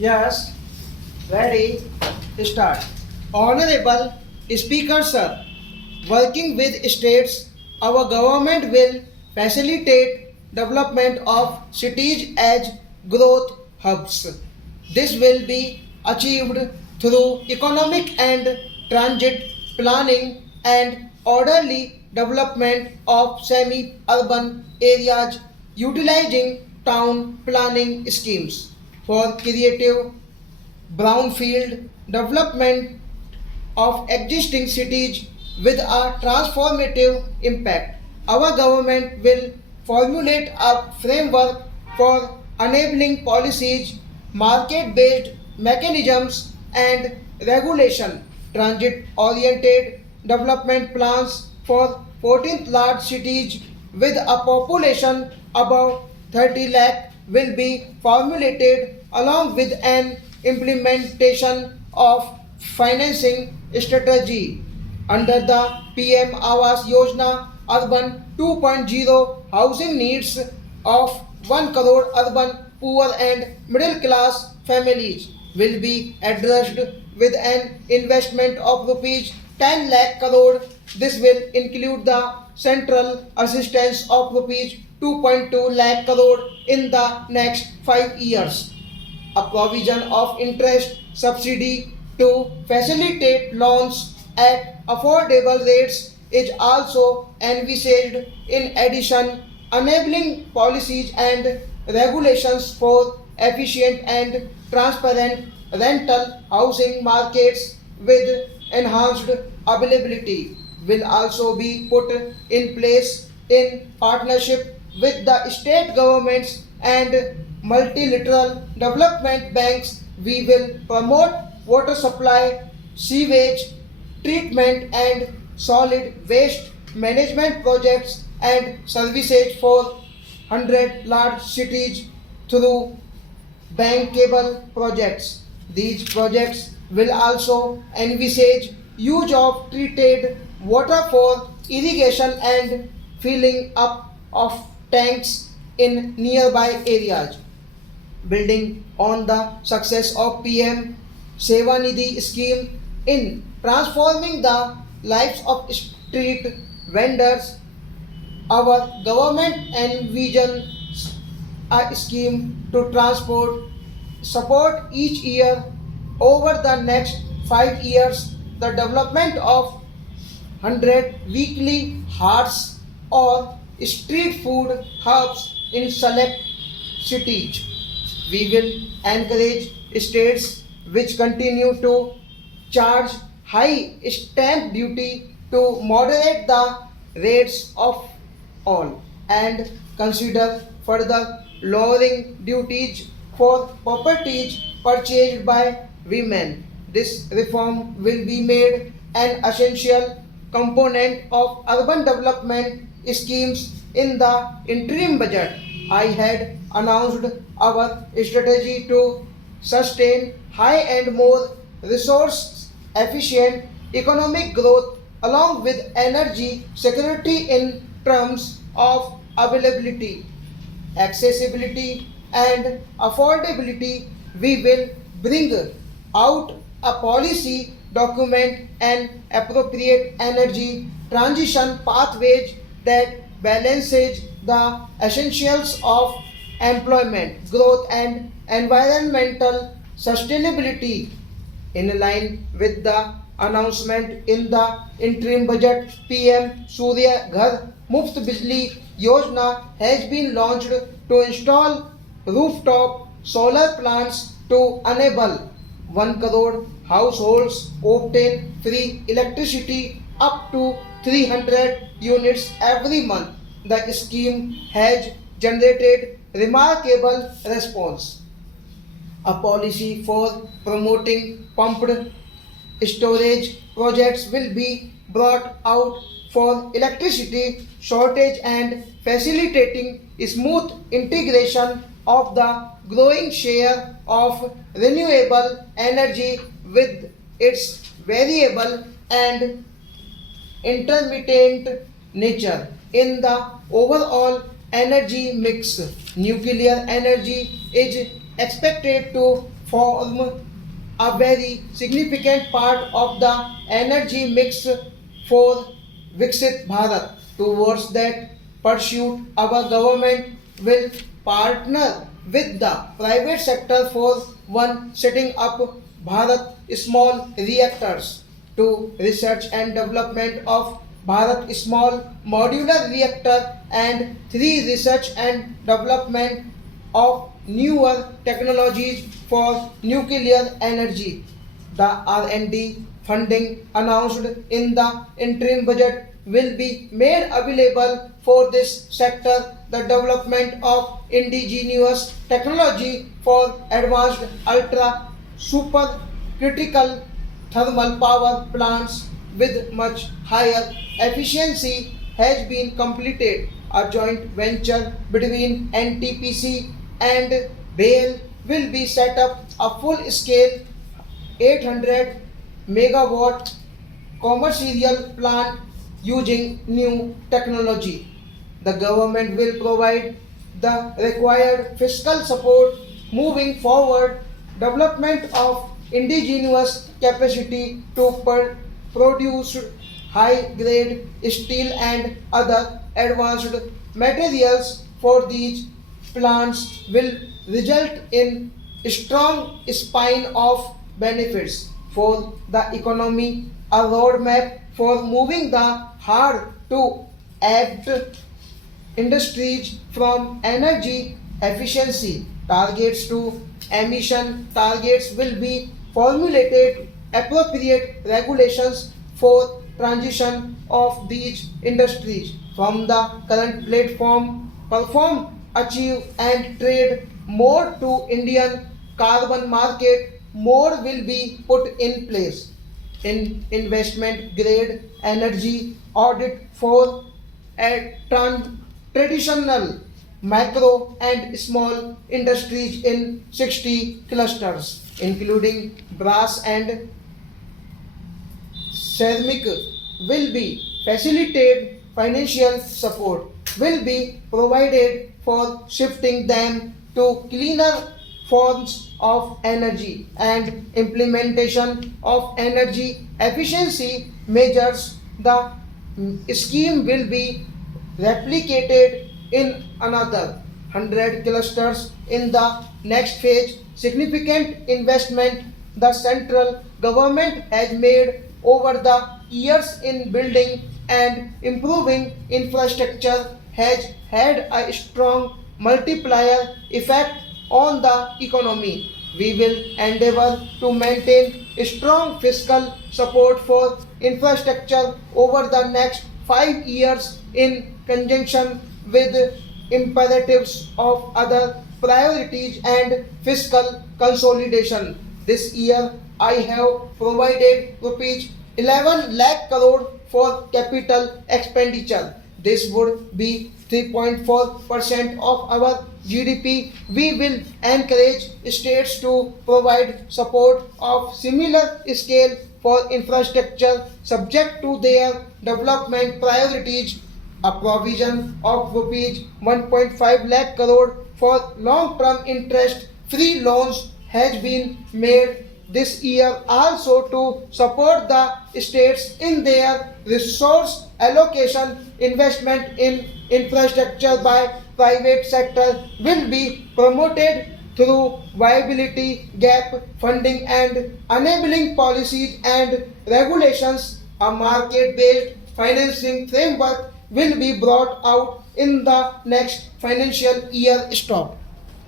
Yes, ready, start. Honorable Speaker Sir, working with states, our government will facilitate development of cities as growth hubs. This will be achieved through economic and transit planning and orderly development of semi-urban areas utilizing town planning schemes for creative brownfield development of existing cities with a transformative impact. Our government will formulate a framework for enabling policies, market based mechanisms, and regulation, transit oriented development plans for 14 large cities with a population above 30 lakh will be formulated along with an implementation of financing strategy under the PM Awas Yojana Urban 2.0 housing needs of 1 crore urban poor and middle class families will be addressed with an investment of rupees 10 lakh crore. This will include the central assistance of rupees 2.2 lakh crore in the next 5 years. A provision of interest subsidy to facilitate loans at affordable rates is also envisaged. In addition, enabling policies and regulations for efficient and transparent rental housing markets with enhanced availability will also be put in place in partnership with the state governments and multilateral development banks. We will promote water supply, sewage treatment, and solid waste management projects and services for 100 large cities through bankable projects. These projects will also envisage use of treated water for irrigation and filling up of tanks in nearby areas. Building on the success of PM Sevanidhi scheme in transforming the lives of street vendors, our government envisions a scheme to transport support each year over the next 5 years the development of 100 weekly hearts or street food hubs in select cities. We will encourage states which continue to charge high stamp duty to moderate the rates of all and consider further lowering duties for properties purchased by women. This reform will be made an essential component of urban development schemes in the interim budget. I had announced our strategy to sustain high and more resource efficient economic growth along with energy security in terms of availability, accessibility, and affordability. We will bring out a policy document and appropriate energy transition pathways that balances the essentials of employment, growth, and environmental sustainability in line with the announcement in the interim budget. PM Surya Ghar Muft Bijli Yojana has been launched to install rooftop solar plants to enable 1 crore households obtain free electricity up to 300 units every month. The scheme has generated remarkable response. A policy for promoting pumped storage projects will be brought out for electricity shortage and facilitating smooth integration of the growing share of renewable energy with its variable and intermittent nature in the overall energy mix. Nuclear energy is expected to form a very significant part of the energy mix for Viksit Bharat. Towards that pursuit, our government will partner with the private sector for one setting up Bharat Small Reactors, to research and development of Bharat Small Modular Reactor, and 3 research and development of newer technologies for nuclear energy. The R&D funding announced in the interim budget will be made available for this sector. The development of indigenous technology for advanced ultra supercritical thermal power plants with much higher efficiency has been completed. A joint venture between NTPC and BHEL will be set up. A full scale 800 megawatt commercial plant using new technology. The government will provide the required fiscal support moving forward. Development of indigenous capacity to produce high grade steel and other advanced materials for these plants will result in a strong spine of benefits for the economy. A roadmap for moving the hard to act industries from energy efficiency targets to emission targets will be formulated. Appropriate regulations for transition of these industries from the current platform perform, achieve and trade more to Indian carbon market. More will be put in place in investment grade energy audit for traditional micro and small industries in 60 clusters, including brass and ceramic, will be facilitated. Financial support will be provided for shifting them to cleaner forms of energy and implementation of energy efficiency measures. The scheme will be replicated in another 100 clusters in the next phase. Significant investment the central government has made over the years in building and improving infrastructure has had a strong multiplier effect on the economy. We will endeavor to maintain strong fiscal support for infrastructure over the next 5 years in conjunction with imperatives of other priorities and fiscal consolidation. This year I have provided rupees 11 lakh crore for capital expenditure. This would be 3.4% of our GDP. We will encourage states to provide support of similar scale for infrastructure subject to their development priorities. A provision of rupees 1.5 lakh crore for long-term interest-free loans has been made this year also to support the states in their resource allocation. Investment in infrastructure by private sector will be promoted through viability gap funding and enabling policies and regulations. A market-based financing framework will be brought out in the next financial year. Stop.